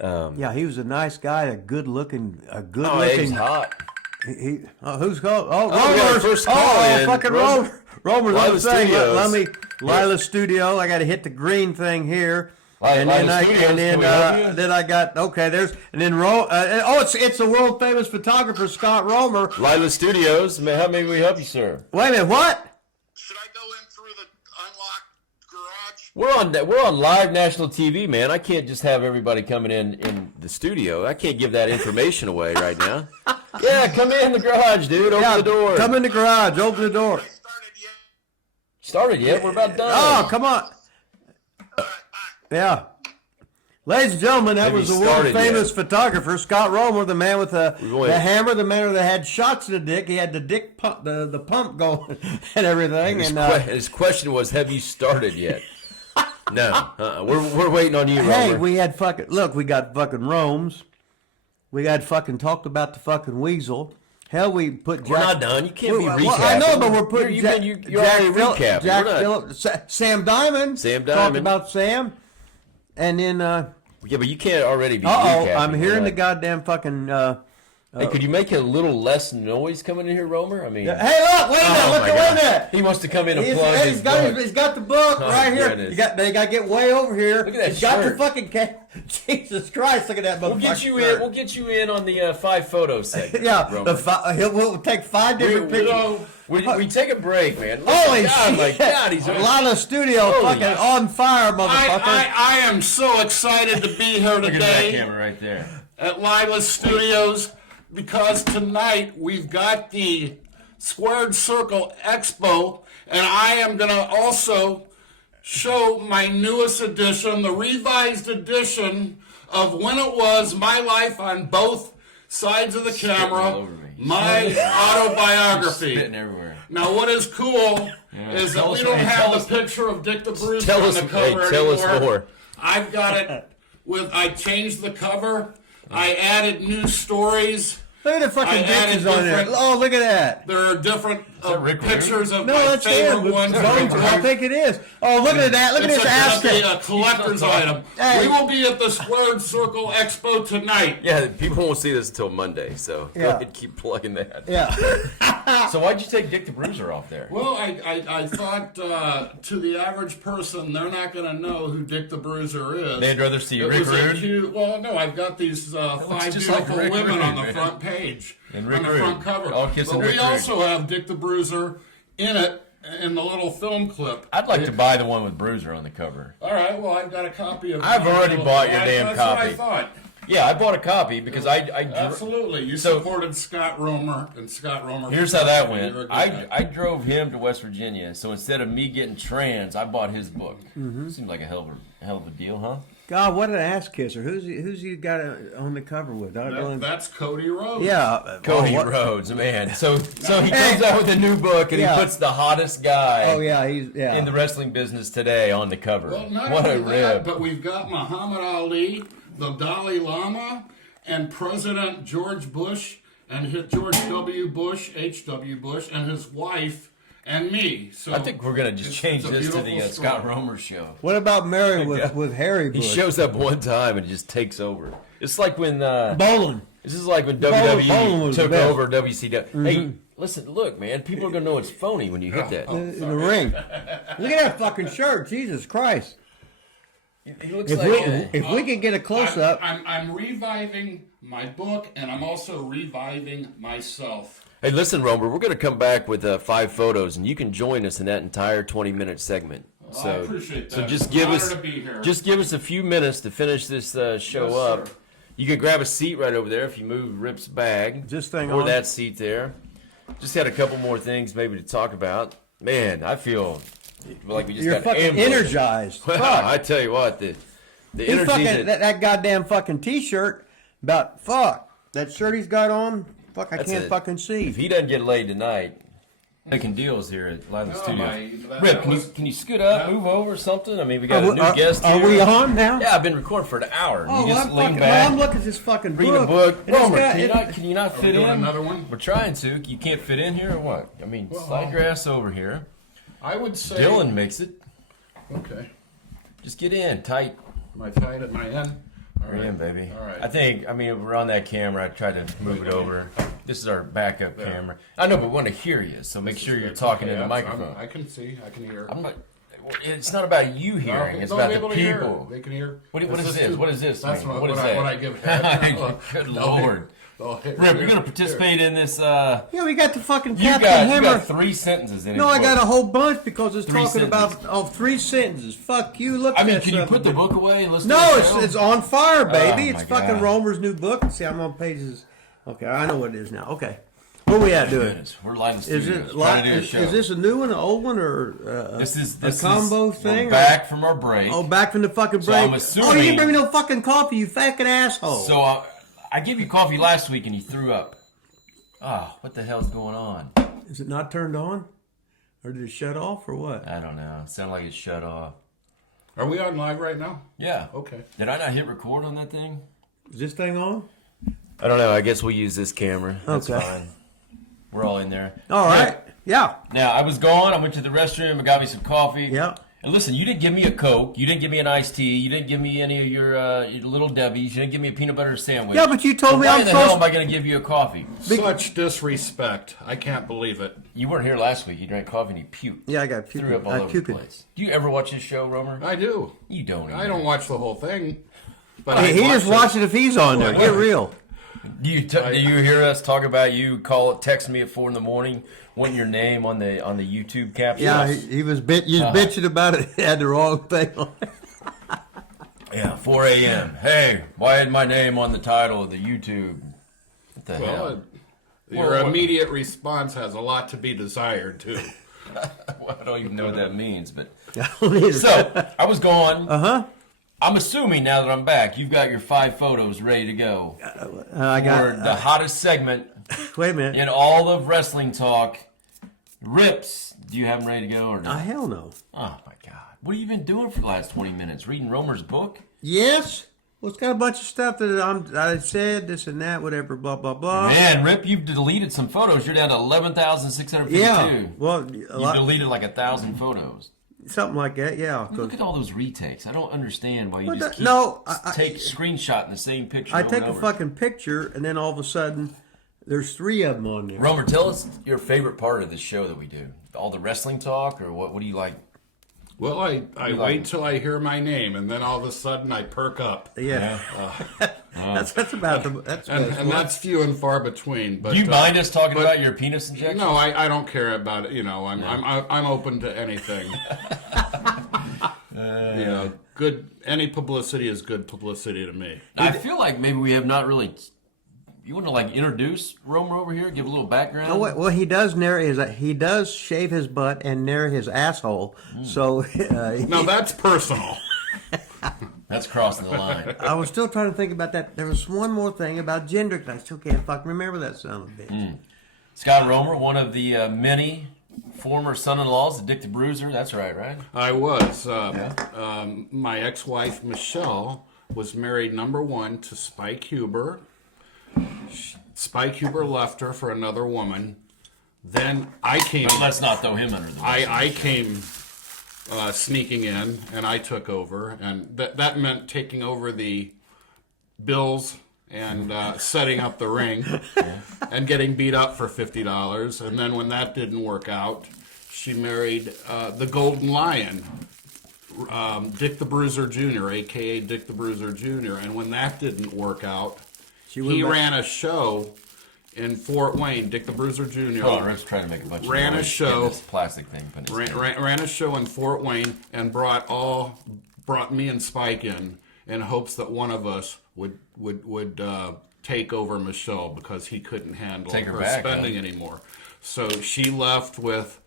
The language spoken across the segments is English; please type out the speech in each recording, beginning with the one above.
Yeah, he was a nice guy, a good looking. Oh, he's hot. Who's called? Oh, we got our Romer's. first call in. Fucking Romer. Romer's on the Lilas thing. Studios. Let me. Lilas Studio. I got to hit the green thing here. And then I got okay. And then it's the world famous photographer Scott Romer. Lilas Studios. How may we help you, sir? Wait a minute. What? Should I go in through the unlocked garage? We're on live national TV, man. I can't just have everybody coming in the studio. I can't give that information away right now. Yeah, come in the garage, dude. Open the door. Come in the garage. Open the door. Started yet? We're about done. Oh, come on. Yeah. Ladies and gentlemen, that was the world famous photographer, Scott Romer, the man with the hammer, the man that had shots in the dick. He had the dick pump, the pump going and everything. His question was, have you started yet? No. We're waiting on you, Romer. Hey, we had we got fucking Rome's. We got fucking talked about the fucking weasel. Hell, we put Jack. We're not done. You can't be recapping. Well, I know, but we're putting you're already recapping. Jack Phillips, Sam Diamond. Talked about Sam. And then, yeah, but you can't already be recapping. I'm hearing the goddamn fucking. Hey, could you make a little less noise coming in here, Romer? I mean, hey, look, wait a minute, look at that. He wants to come in and plug his book. He's got the book right here. They got to get way over here. Look at that He's shirt. got the fucking Jesus Christ! Look at that motherfucker. We'll get you in on the 5 photo segment. Yeah, we'll take 5 different pictures. We take a break, man. Holy shit! My God, he's Lilas Studio fucking on fire, motherfucker. I am so excited to be here today. Look at that camera right there. At Lilas Studios, because tonight we've got the Squared Circle Expo, and I am going to also show my newest edition, the revised edition of When It Was My Life on Both Sides of the Camera, my autobiography. Spitting everywhere. Now, what is cool is that we don't have the picture of Dick the Bruiser on the cover anymore. Tell us more. I've got it I changed the cover. I added new stories. Look at the fucking pictures on there. Oh, look at that. There are different pictures of no, my that's favorite him. ones. I think it is. Oh, look at that. Look at this ass. It's a collector's item. Hey. We will be at the Squared Circle Expo tonight. Yeah, people won't see this until Monday, so go ahead and keep plugging that. Yeah. So why'd you take Dick the Bruiser off there? Well, I thought to the average person, they're not going to know who Dick the Bruiser is. They'd rather see Rick Rude? Well, no, I've got these 5 beautiful women on the front page. And Rick on the Rude. front cover. But we also have Dick the Bruiser in it in the little film clip. I'd like to buy the one with Bruiser on the cover. All right, well, I've got a copy of. I've already bought your damn that's copy. That's what I thought. Yeah, I bought a copy because I absolutely. You supported Scott Romer, and Scott Romer. Here's how that went. I drove him to West Virginia, so instead of me getting trans, I bought his book. Seems like a hell of a deal, huh? God, what an ass kisser! Who's you got on the cover with? That's Cody Rhodes. Yeah, Cody Rhodes, man. So he comes out with a new book and he puts the hottest guy. Oh yeah, in the wrestling business today on the cover. Well, not what only a that, rib! but we've got Muhammad Ali, the Dalai Lama, and President George Bush and George W. Bush, H.W. Bush, and his wife. And me. So I think we're going to just change this to the Scott Romer show. What about Mary with Harry Bush? He shows up one time and just takes over. It's like when Bowling. This is like when WWE took over WCW. Hey, listen, look, man. People are going to know it's phony when you hit that. In the ring. Look at that fucking shirt. Jesus Christ. He looks if we can get a close-up. I'm reviving my book, and I'm also reviving myself. Hey, listen, Romer, we're going to come back with 5 photos, and you can join us in that entire 20-minute segment. I appreciate that. So just give us a few minutes to finish this show up. Sir. You can grab a seat right over there if you move Rip's bag. Or that seat there. Just had a couple more things maybe to talk about. Man, I feel like we just You're got fucking energized. Well, I tell you what, the energy that goddamn fucking T-shirt about that shirt he's got on. Fuck, I can't fucking see. If he doesn't get laid tonight, making deals here at Lilas Studios. Rip, can you scoot up, move over or something? I mean, we got a new guest here. Are we on now? Yeah, I've been recording for an hour. Oh, you just lean back. I'm looking at this fucking read a book. Romer, can you not fit in? Another one? We're trying to. You can't fit in here or what? I mean, slide your ass over here. I would say Dylan makes it. Okay. Just get in tight. Am I tight at my end? We're in, baby. All right. I mean, we're on that camera. I tried to move it over. This is our backup camera. I know, but we want to hear you, so make sure you're talking in the microphone. I can see. I can hear. It's not about you hearing. It's about the people. They can hear. What is this? What is this? That's what is that? What I give head. Good Lord. Rip, you're going to participate in this. Yeah, we got the fucking You Captain Hammer. got 3 sentences in it. No, I got a whole bunch because it's talking sentences. about 3 sentences. Fuck you. Look. I mean, can you put the book away and listen? No, to the show? it's on fire, baby. Oh, It's my fucking God. Romer's new book. See, I'm on pages. Okay, I know what it is now. Okay, where we at doing? We're Lilas Is Studios. it Trying to do a show. is this a new one, an old one, or This is a combo thing? We're back from our break. Oh, back from the fucking So break. I'm Oh, assuming- you didn't bring me no fucking coffee, you fucking asshole. So I gave you coffee last week and you threw up. Oh, what the hell's going on? Is it not turned on, or did it shut off, or what? I don't know. It sounded like it shut off. Are we on live right now? Yeah. Okay. Did I not hit record on that thing? Is this thing on? I don't know. I guess we'll use this camera. That's Okay. fine. We're all in there. All right. Yeah. Now, I was gone. I went to the restroom. I got me some coffee. Yeah. And listen, you didn't give me a Coke. You didn't give me an iced tea. You didn't give me any of your Little Debbie's. You didn't give me a peanut butter sandwich. Yeah, but you told So me why I'm in the hell supposed. am I going to give you a coffee? Such disrespect. I can't believe it. You weren't here last week. You drank coffee and you puked. Yeah, I got Threw up all over the place. Do you ever watch this show, Romer? I do. You don't. I don't watch the whole thing. But He just watch it if he's on there. Get real. Do you hear us talk about you? Text me at 4 a.m. wanting your name on the YouTube caption. Yeah, he was bitching about it. He had the wrong thing on it. Yeah, 4 a.m. Hey, why is my name on the title of the YouTube? What the hell? Your immediate response has a lot to be desired, too. Well, I don't even know what that means, but So, so I was gone. I'm assuming now that I'm back, you've got your 5 photos ready to go I for got. the hottest segment Wait a minute. in all of wrestling talk. Rips, do you have them ready to go or no? Hell no. Oh my God! What have you been doing for the last 20 minutes? Reading Romer's book? Yes. Well, it's got a bunch of stuff that I said this and that, whatever, blah blah blah. Man, Rip, you've deleted some photos. You're down to 11,652. Yeah. Well, You've deleted like 1,000 photos. something like that. Yeah. Look at all those retakes. I don't understand why you Well, just that- keep no, take screenshot in the same picture. I over take and a over. fucking picture, and then all of a sudden, there's 3 of them on there. Romer, tell us your favorite part of the show that we do. All the wrestling talk, or what? What do you like? Well, I wait till I hear my name, and then all of a sudden I perk up. Yeah. That's about the. And that's few and far between. But Do you mind us talking about your penis injection? No, I don't care about it. You know, I'm open to anything. Good. Any publicity is good publicity to me. I feel like maybe we have not really. You want to like introduce Romer over here? Give a little background. No, what he does narrow is that he does shave his butt and narrow his asshole. So Now that's personal. That's crossing the line. I was still trying to think about that. There was one more thing about gender, and I still can't fucking remember that son of a bitch. Scott Romer, one of the many former son-in-laws of Dick the Bruiser. That's right? I was. My ex-wife Michelle was married #1 to Spike Huber. Spike Huber left her for another woman. Then I came. But let's not throw him under the bus. I came sneaking in, and I took over, and that meant taking over the bills and setting up the ring, and getting beat up for $50. And then when that didn't work out, she married the Golden Lion, Dick the Bruiser Jr., a.k.a. Dick the Bruiser Jr. And when that didn't work out, he ran a show in Fort Wayne. Dick the Bruiser Jr. Oh, Rick's trying to make a bunch of ran a noise. show. Get this plastic thing. Ran a show in Fort Wayne and brought me and Spike in hopes that one of us would take over Michelle because he couldn't handle her spending anymore. So she left with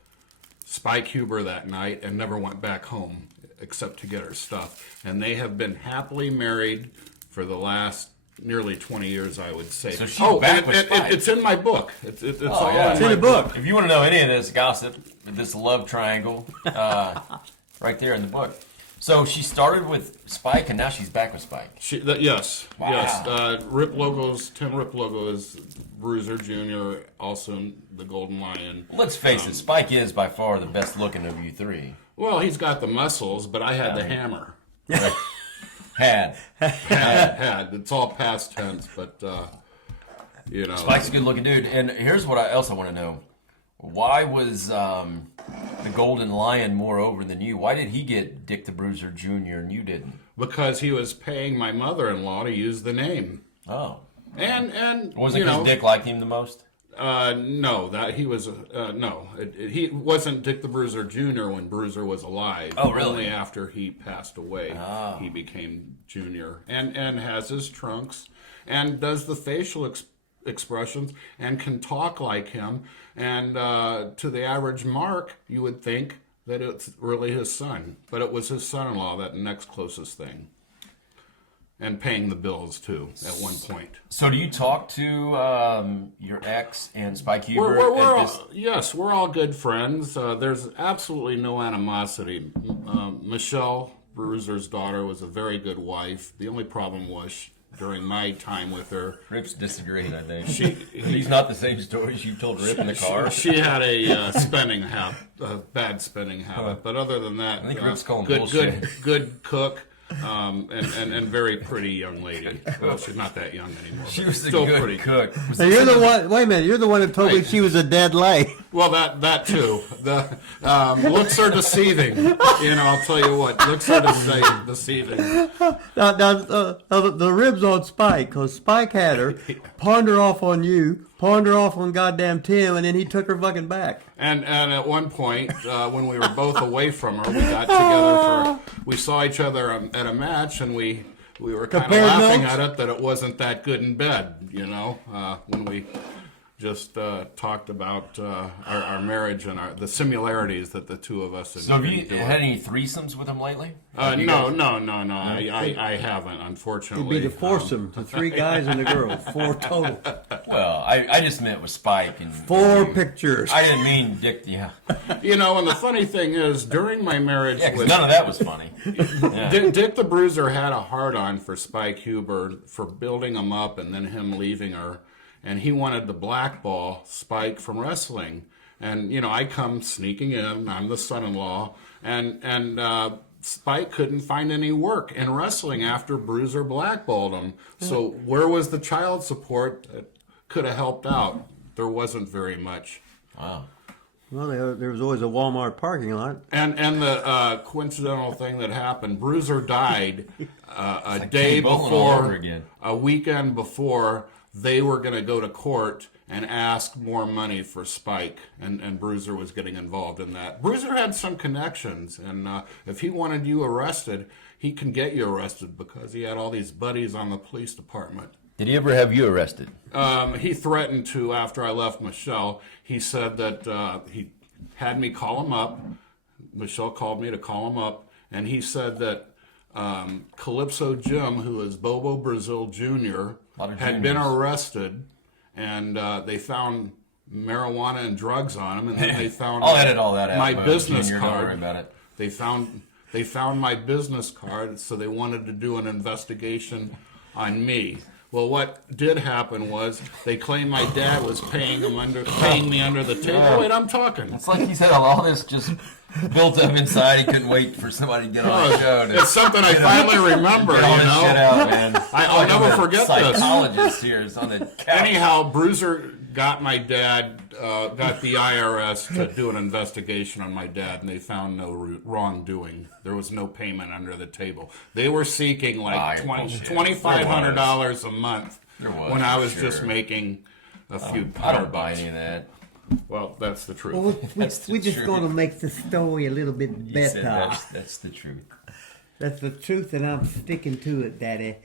Spike Huber that night and never went back home except to get her stuff. And they have been happily married for the last nearly 20 years, I would say. So she's back with Spike. It's in my book. It's all It's in the book. If you want to know any of this gossip, this love triangle, right there in the book. So she started with Spike, and now she's back with Spike. Yes. Wow. Yes. Tim Rip Logo is Bruiser Jr., also in the Golden Lion. Let's face it, Spike is by far the best looking of you three. Well, he's got the muscles, but I had the hammer. Had. It's all past tense, but you know. Spike's a good-looking dude. And here's what else I want to know: why was the Golden Lion more over than you? Why did he get Dick the Bruiser Jr. and you didn't? Because he was paying my mother-in-law to use the name. Oh. And was it because Dick liked him the most? No, that he was no. He wasn't Dick the Bruiser Jr. when Bruiser was alive. Oh, really? Only after he passed away, he became Junior, and has his trunks, and does the facial expressions, and can talk like him. And to the average Mark, you would think that it's really his son, but it was his son-in-law, that next closest thing. And paying the bills, too, at one point. So do you talk to your ex and Spike Huber? Yes, we're all good friends. There's absolutely no animosity. Michelle, Bruiser's daughter, was a very good wife. The only problem was, during my time with her... Rip's disagreed, I think. He's not the same stories you told Rip in the car. She had a spending habit, a bad spending habit. But other than that, I think Rip's calling bullshit. Good cook. And very pretty young lady. Well, she's not that young anymore. She was still good pretty cook. Now you're the one. Wait a minute. You're the one that told me she was a dead lay. Well, that too. The looks are deceiving. I'll tell you what. Looks are deceiving. Now, the ribs on Spike, because Spike had her, pawned her off on you, pawned her off on goddamn Tim, and then he took her fucking back. And at one point, when we were both away from her, we got together we saw each other at a match, and we were kind of laughing at it that it wasn't that good in bed, when we just talked about our marriage and the similarities that the two of us. So have you had any threesomes with him lately? No. I haven't, unfortunately. It'd be the foursome, the three guys and the girl, 4 total. Well, I just meant with Spike and 4 pictures. I didn't mean Dick. Yeah. And the funny thing is, during my marriage, because none of that was funny. Yeah. Dick the Bruiser had a hard-on for Spike Huber for building him up and then him leaving her. And he wanted to blackball Spike from wrestling. And, I come sneaking in. I'm the son-in-law. And Spike couldn't find any work in wrestling after Bruiser blackballed him. So where was the child support that could have helped out? There wasn't very much. Wow. Well, there was always a Walmart parking lot. And the coincidental thing that happened, Bruiser died a day before, a weekend before, they were going to go to court and ask more money for Spike, and Bruiser was getting involved in that. Bruiser had some connections, and if he wanted you arrested, he can get you arrested because he had all these buddies on the police department. Did he ever have you arrested? He threatened to after I left Michelle. He said that he had me call him up. Michelle called me to call him up, and he said that Calypso Jim, who is Bobo Brazil Jr., had been arrested, and they found marijuana and drugs on him, and then they found I'll edit all that out. My business Junior, card. Don't worry about it. They found my business card, so they wanted to do an investigation on me. Well, what did happen was they claimed my dad was paying me under the table. Oh, wait, I'm talking. It's like he said all this just built up inside. He couldn't wait for somebody to get on the show. It's something I finally remember. Get all this shit out, man. I'll never forget this. Psychologist here is on the couch. Anyhow, Bruiser got my dad, got the IRS to do an investigation on my dad, and they found no wrongdoing. There was no payment under the table. They were seeking like $2,500 a month when I was just making a few. I don't buy any of that. Well, that's the truth. Well, we're just going to make the story a little bit better. That's the truth. That's the truth, and I'm sticking to it, Daddy.